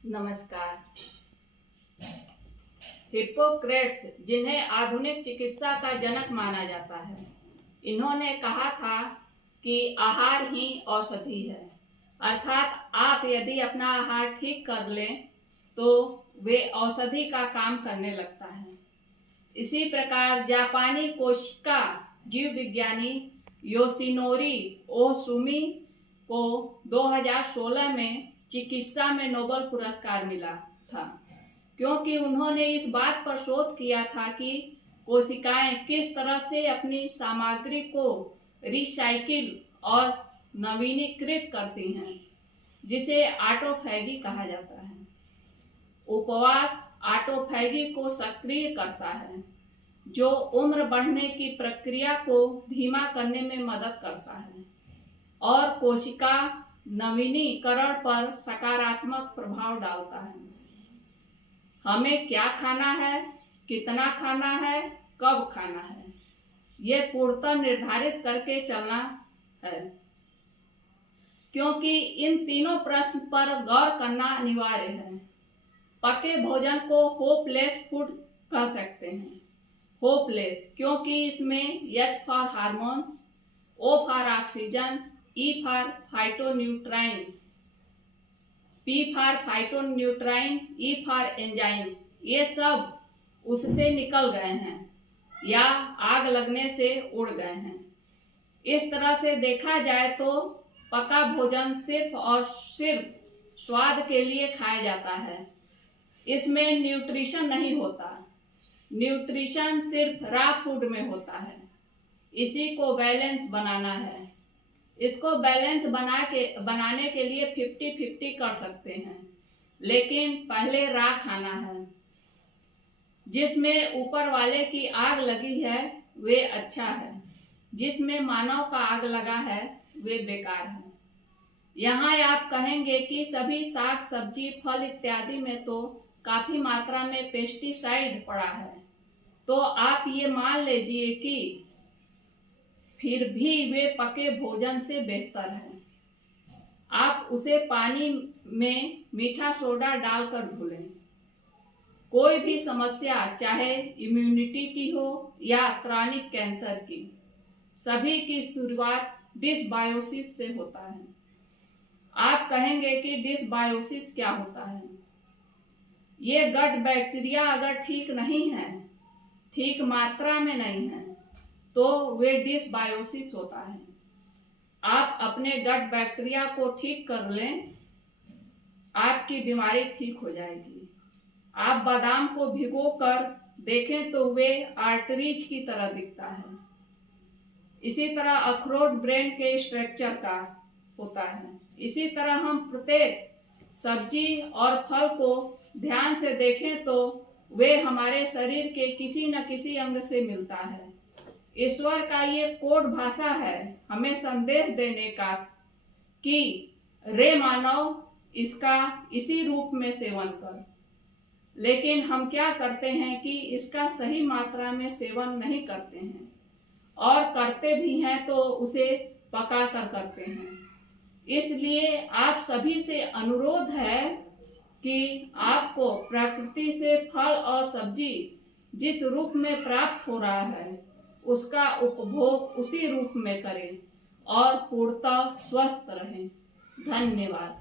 नमस्कार। हिप्पोक्रेट्स, जिन्हें आधुनिक चिकित्सा का जनक माना जाता है, इन्होंने कहा था कि आहार ही औषधि है। अर्थात आप यदि अपना आहार ठीक कर लें तो वे औषधि का काम करने लगता है। इसी प्रकार जापानी कोशिका जीव विज्ञानी योशिनोरी ओसुमी को 2016 में चिकित्सा में नोबेल पुरस्कार मिला था, क्योंकि उन्होंने इस बात पर शोध किया था कि कोशिकाएं किस तरह से अपनी सामग्री को रिसाइकिल और नवीनीकृत करती हैं, जिसे ऑटोफैगी कहा जाता है। उपवास ऑटोफैगी को सक्रिय करता है, जो उम्र बढ़ने की प्रक्रिया को धीमा करने में मदद करता है और कोशिका नवीनीकरण पर सकारात्मक प्रभाव डालता है। हमें क्या खाना है, कितना खाना है, कब खाना है, ये पूर्णतः निर्धारित करके चलना है, क्योंकि इन तीनों प्रश्न पर गौर करना अनिवार्य है। पके भोजन को होपलेस फूड कह सकते हैं। होपलेस क्योंकि इसमें H for hormones, O for oxygen, E for phytonutrient, P for phytonutrient, E for enzyme, ये सब उससे निकल गए हैं या आग लगने से उड़ गए हैं। इस तरह से देखा जाए तो पका भोजन सिर्फ और सिर्फ स्वाद के लिए खाया जाता है। इसमें न्यूट्रिशन नहीं होता। न्यूट्रिशन सिर्फ रॉ फूड में होता है। इसी को बैलेंस बनाना है। इसको बैलेंस बनाने के लिए 50-50 कर सकते हैं, लेकिन पहले रॉ खाना है। जिसमें ऊपर वाले की आग लगी है वे अच्छा है, जिसमें मानव का आग लगा है वे बेकार है। यहाँ आप कहेंगे कि सभी साग सब्जी फल इत्यादि में तो काफी मात्रा में पेस्टिसाइड पड़ा है, तो आप ये मान लीजिए कि फिर भी वे पके भोजन से बेहतर है। आप उसे पानी में मीठा सोडा डालकर धुलें। कोई भी समस्या, चाहे इम्यूनिटी की हो या क्रॉनिक कैंसर की, सभी की शुरुआत डिसबायोसिस से होता है। आप कहेंगे कि डिसबायोसिस क्या होता है? ये गट बैक्टीरिया अगर ठीक नहीं है, ठीक मात्रा में नहीं है, तो वे डिसबायोसिस होता है। आप अपने गट बैक्टीरिया को ठीक कर लें, आपकी बीमारी ठीक हो जाएगी। आप बादाम को भिगोकर देखें तो वे आर्टरीज की तरह दिखता है। इसी तरह अखरोट ब्रेन के स्ट्रक्चर का होता है। इसी तरह हम प्रत्येक सब्जी और फल को ध्यान से देखें तो वे हमारे शरीर के किसी न किसी अंग से मिलता है। ईश्वर का ये कोड भाषा है हमें संदेश देने का कि रे मानव, इसका इसी रूप में सेवन कर। लेकिन हम क्या करते हैं कि इसका सही मात्रा में सेवन नहीं करते हैं, और करते भी हैं तो उसे पका कर करते हैं। इसलिए आप सभी से अनुरोध है कि आपको प्रकृति से फल और सब्जी जिस रूप में प्राप्त हो रहा है उसका उपभोग उसी रूप में करें और पूर्णतः स्वस्थ रहें। धन्यवाद।